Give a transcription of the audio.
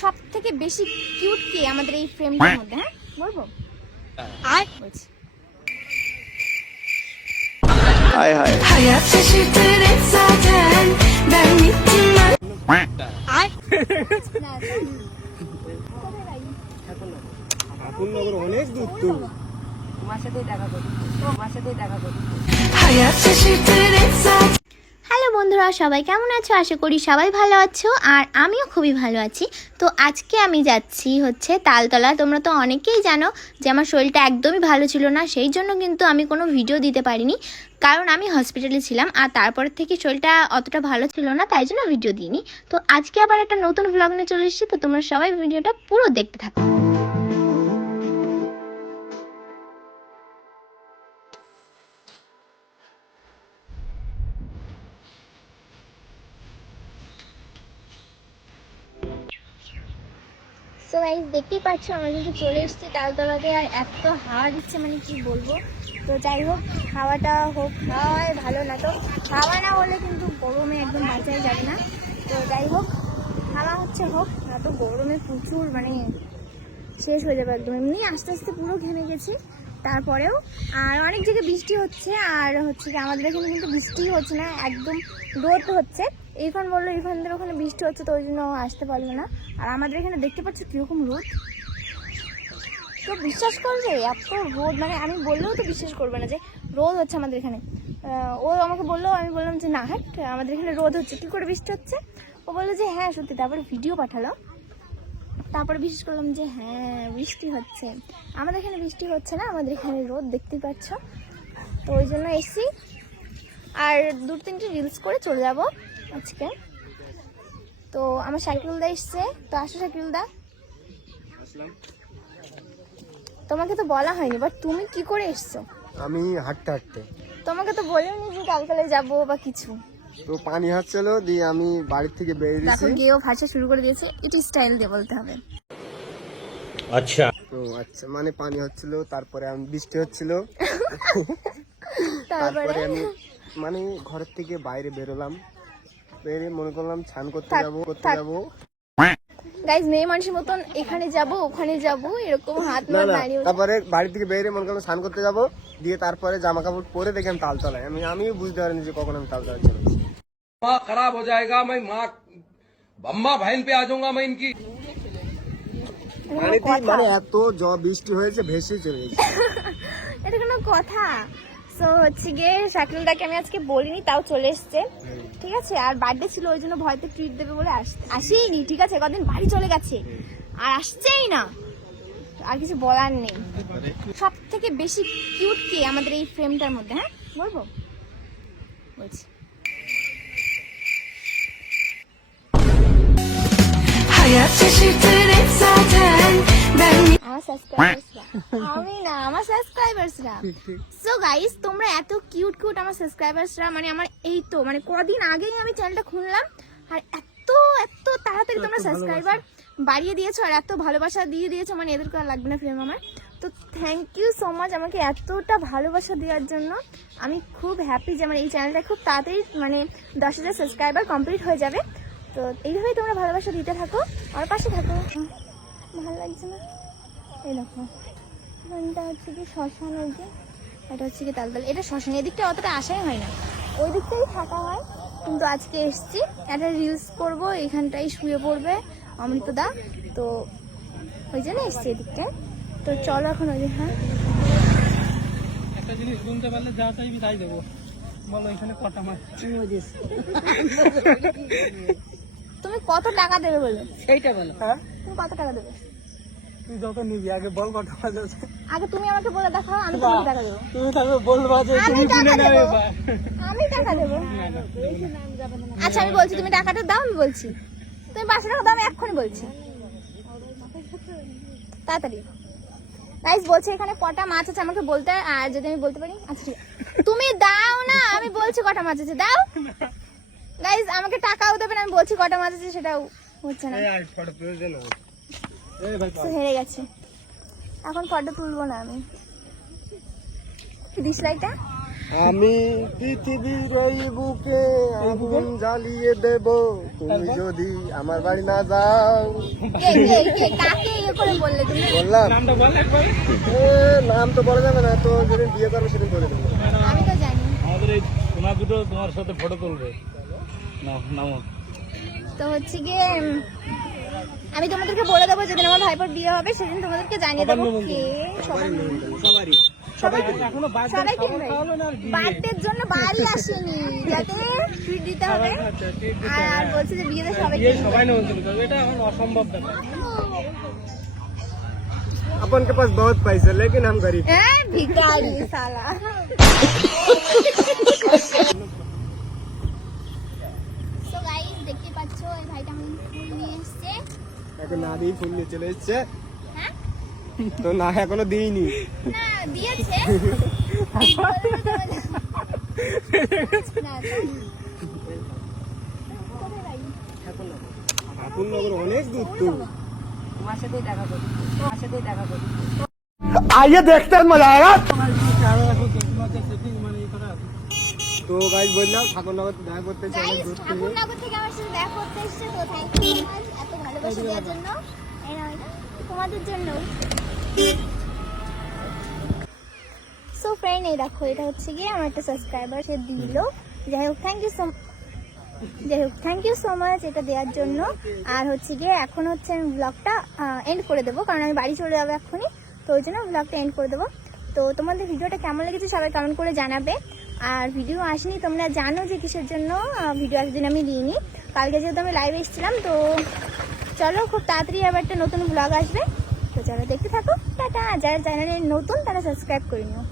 সব থেকে বেশি কিউট কে আমাদের এই ফ্রেমটার মধ্যে? হ্যাঁ বলবো। আর বলছি হায় হায় Hayat şaşırtır hep zaten. Ben gittim ben. আর না ঠাকুরনগর অনেক দূর তো। Hayat şaşırtır hep zaten. Hello বন্ধুরা, সবাই কেমন আছো? আশা করি সবাই ভালো আছো, আর আমিও খুবই ভালো আছি। তো আজকে আমি যাচ্ছি হচ্ছে তালতলা। তোমরা তো অনেকেই জানো যে আমার শরীরটা একদমই ভালো ছিল না, সেই জন্য কিন্তু আমি কোনো ভিডিও দিতে পারিনি, কারণ আমি হসপিটালে ছিলাম। আর তারপর থেকে শরীরটা অতটা ভালো ছিল না, তাই জন্য ভিডিও দিইনি। তো আজকে আবার একটা নতুন ভ্লগ নিয়ে চলে এসেছি, তো তোমরা সবাই ভিডিওটা পুরো দেখতে থাকো। সো গাইস, দেখতেই পাচ্ছ আমরা কিন্তু চলে এসেছি তালতলাতে, আর এত হাওয়া দিচ্ছে মানে কি বলবো। তো যাই হোক, হাওয়াটা হোক, হাওয়ায় ভালো না, তো হাওয়া না হলে কিন্তু গরমে একদম বাঁচাই যাবে না। তো যাই হোক, হাওয়া হচ্ছে হোক, এত গরমে প্রচুর মানে শেষ হয়ে যাবে একদম। এমনি আস্তে আস্তে পুরো ঘেমে গেছি তারপরেও। আর অনেক জায়গায় বৃষ্টি হচ্ছে, আর হচ্ছে কি আমাদের এখানে কিন্তু বৃষ্টি হচ্ছে না, একদম রোদ হচ্ছে। ইরফান বললো ইরফানদের ওখানে বৃষ্টি হচ্ছে, তো ওই জন্য আসতে পারলো না। আর আমাদের এখানে দেখতে পাচ্ছ কীরকম রোদ, তো বিশ্বাস করবে এত রোদ, মানে আমি বললেও তো বিশ্বাস করবে না যে রোদ হচ্ছে আমাদের এখানে। ও আমাকে বললো, আমি বললাম যে না হ্যাঁ আমাদের এখানে রোদ হচ্ছে, কী করে বৃষ্টি হচ্ছে? ও বললো যে হ্যাঁ সত্যি, তারপরে ভিডিও পাঠালো, তারপরে বিশ্বাস করলাম যে হ্যাঁ বৃষ্টি হচ্ছে। আমাদের এখানে বৃষ্টি হচ্ছে না, আমাদের এখানে রোদ, দেখতেই পাচ্ছ। তো ওই জন্য এসছি, আর 2-3টে রিলস করে চলে যাব আজকে। তো আমার সাইকেলদা এসছে, তো আসো সাইকেলদা। তোমাকে তো বলা হয়নি, বাট তুমি কি করে এসছো? আমি হাঁটতে হাঁটতে, তোমাকে তো বলিনি যে তালতলায় যাবো বা কিছু। তো পানি হাঁটছিল, দিয়ে আমি বাড়ির থেকে বেরিয়ে দেখো দিয়েছি। গেও ভাষা শুরু করে দিয়েছে, একটু স্টাইল দিয়ে বলতে হবে। আচ্ছা, তো আচ্ছা মানে পানি হচ্ছিল, তারপরে আমি বৃষ্টি হচ্ছিল, তারপরে আমি মানে ঘরের থেকে বাইরে বেরোলাম, বেরিয়ে মনে করলাম স্নান করতে যাবো। গাইজ, মেয়ে মানুষের মতন এখানে যাব ওখানে যাব এরকম হাত না মার না, দাঁড়িয়ে। তারপরে বাড়ি থেকে বেরিয়ে মনে করলাম স্নান করতে যাবো, দিয়ে তারপরে জামা কাপড় পরে দেখি আমি তালতলায়। আমিও বুঝতে পারিনি যে কখন আমি তালতলায় চলে এসেছি। माँ खराब हो जाएगा, मैं माँ अम्मा बहन पे आ जाऊंगा मैं इनकी। মানে এত বৃষ্টি হয়েছে, ভেসে চলে গেছে। এটা কোনো কথা? সো হচ্ছে গিয়ে শাকিলদাকে আমি আজকে বলিনি, তাও চলে এসছে, ঠিক আছে। আর বার্থডে ছিল, ওই জন্য ভয়তে ট্রিট দেবে বলে আসেইনি, ঠিক আছে। কদিন বাড়ি চলে গেছে আর আসছেই না, আর কিছু বলার নেই। সব থেকে বেশি কিউট কে আমাদের এই ফ্রেমটার মধ্যে? হ্যাঁ বলবো, বলছি। Hayat şaşırtır hep zaten. Ben আমার সাবস্ক্রাইবার্সরা, আমি না, আমার সাবস্ক্রাইবার্সরা। সো গাইস, তোমরা এত কিউট কিউট আমার সাবস্ক্রাইবার্সরা, মানে আমার এই তো মানে কদিন আগেই আমি চ্যানেলটা খুললাম, আর এত এত তাড়াতাড়ি তোমরা সাবস্ক্রাইবার বাড়িয়ে দিয়েছো, আর এত ভালোবাসা দিয়ে দিয়েছো, মানে এদেরকে আর লাগবে না ফ্রেম আমার। তো থ্যাংক ইউ সো মাচ আমাকে এতটা ভালোবাসা দেওয়ার জন্য। আমি খুব হ্যাপি যে আমার এই চ্যানেলটা খুব তাড়াতাড়ি মানে 10,000 সাবস্ক্রাইবার কমপ্লিট হয়ে যাবে। তো এইভাবেই তোমরা ভালোবাসা দিতে থাকো, আমার পাশে থাকো। ভালো লাগছে না? এই দেখো, এটা হচ্ছে কি শ্মশান, ওই যে এটা হচ্ছে কি তালতলা, এটা শ্মশান। এদিকটা অতটা আসাই হয় না, ওই দিকটাই থাকা হয়, কিন্তু আজকে এসছি একটা রিলস করবো, এখানটাই শুয়ে পড়বে অমৃতদা, তো ওই জন্য এসছি এদিকটায়। তো চলো এখন ওই যে, হ্যাঁ একটা জিনিস গুনতে পারলে যা চাইবি তাই দেবো। বলো এখানে কটা মাছ? তুমি কত টাকা দেবে বলো? সেইটা বলো। হ্যাঁ, তুমি কত টাকা দেবে? তুই যত নিবি আগে বল কটা মাছ আছে। আগে তুমি আমাকে বলে দেখাও, আমি তোমাকে টাকা দেবো। তুমি তাহলে বলবা যে আমি তুমি টাকা গুনে নেবে দেবো, এবার। আমি টাকা দেবো। আচ্ছা আমি বলছি, তুমি টাকাটা দাও, আমি বলছি। তুমি 500 টাকা দাও, আমি এক্ষুনি বলছি, তাড়াতাড়ি। গাইস বলছে এখানে কটা মাছ আছে আমাকে বলতে, আর যদি আমি বলতে পারি। আচ্ছা ঠিক আছে, তুমি দাও না, আমি বলছি কটা মাছ আছে, দাও। গাইস আমাকে টাকাও দেবেন, আমি বলছি কটা মাছ আছে, সেটাও হচ্ছে না। তো হেরে গেছে, এখন ফটো তুলবো না আমি। ডিসলাইকটা আমি পৃথিবীর এই বুকে আগুন জ্বালিয়ে দেব তুমি যদি আমার বাড়ি না যাও। কাকে ইয়ে করে বললে তুমি? বললাম নামটা বল একবার। নাম তো বলা যাবে না, তো যেদিন বিয়ে করবে সেদিন বলে দেবো। আমি তো জানি। আমাদের এই সোনা দুটো তোমার সাথে ফটো তুলবে। নামো। তো হচ্ছে গিয়ে আমি তোমাদেরকে বলে দেবো যেদিন আমার ভাইপোর বিয়ে হবে সেদিন তোমাদেরকে জানিয়ে দেবো কে সবাই এখনো সবাই কিনবে। বার্থডের জন্য বাড়ি আসেনি, যাতে ট্রিট দিতে হবে। আর বলছে যে বিয়েতে সবাই বিয়ে সবাই নিমন্ত্রণ করবে, এটা এখন অসম্ভব ব্যাপার। अपन के पास बहुत पैसा लेकिन हम गरीब। হ্যাঁ ভিখারি সালা। সো গাইস দেখতে পাচ্ছো এই ভাইটা আমাকে ফুল নিয়ে এসেছে। এখন না দিয়ে ফুল নিয়ে চলে এসছে। হ্যাঁ তো না এখনো দিইনি। না দিয়েছে না ঠাকুরনগর অনেক দূর তো। आइए देखते हैं मजा आएगा। তো গাইস বললাম ঠাকুরনগর দেখা করতে চাই গাইস দূর থেকে। ঠাকুরনগর থেকে আমার সাথে দেখা করতে এসেছে, তো থ্যাংক ইউ সো মাচ এত ভালোবাসা দেওয়ার জন্য। এই নাও এটা তোমাদের জন্য। সো ফ্রেন্ড এই দেখো এটা হচ্ছে গিয়ে আমার একটা সাবস্ক্রাইবার, সে দিল। যাই হোক থ্যাংক ইউ সো মাচ এটা দেওয়ার জন্য। আর হচ্ছে গিয়ে এখন হচ্ছে আমি ব্লগটা এন্ড করে দেবো, কারণ আমি বাড়ি চলে যাবো এখনই, তো ওই জন্য ব্লগটা এন্ড করে দেবো। তো তোমাদের ভিডিওটা কেমন লেগেছে সবাই কমেন্ট করে জানাবে। আর ভিডিও আসেনি, তোমরা জানো যে কিসের জন্য ভিডিও আসদিন আমি দিইনি। কালকে যেহেতু আমি লাইভে এসেছিলাম, তো চলো খুব তাড়াতাড়ি আবার একটা নতুন ব্লগ আসবে। তো চলো দেখতে থাকো, টাটা। যারা চ্যানেলে নতুন তারা সাবস্ক্রাইব করে নিও।